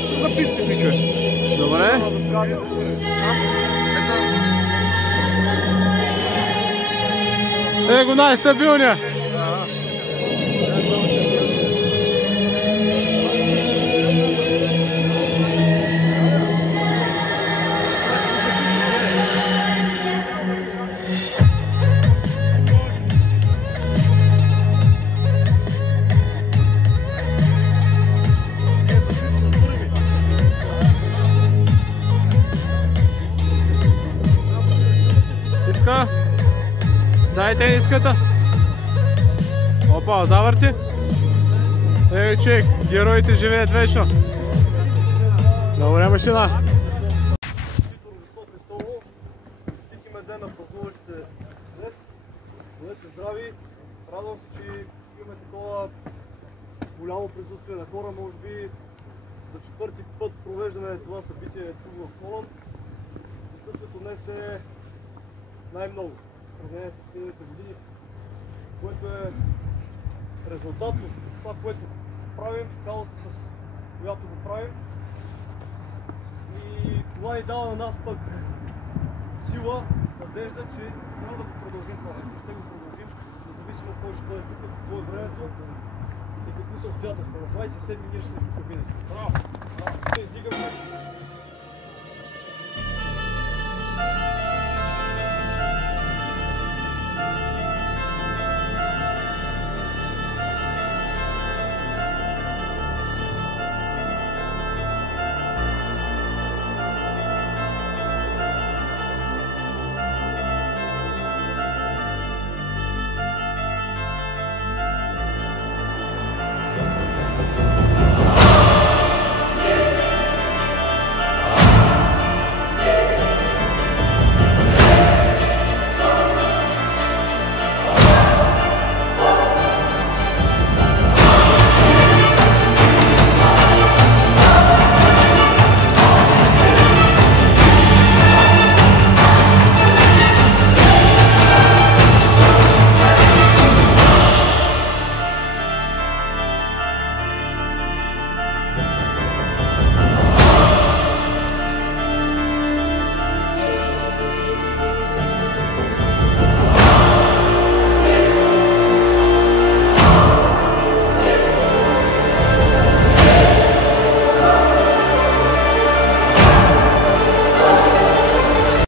Айде се записите, пичове. Добре. Го най-стабилния. Дай тениската. Опа, завърти. Човек, героите живеят вечно. Добре машина. Стикиме ден на празнуващите днес. Бъдете здрави. Радвам се, че имаме такова голямо присъствие на хора. Може би за четвърти път провеждаме това събитие тук в Смолян. Присъствието днес е най-много в сравнение с следните години, което е резултат от това, което правим, в кауза с която го правим. И това ни дава на нас пък сила, надежда, че няма да го продължим това нещо. Ще го продължим, независимо кой ще бъде тук, какво е времето и какви са обстоятелства. На 27-ми ние ще сме тук винаги. Браво! Ще издигаме.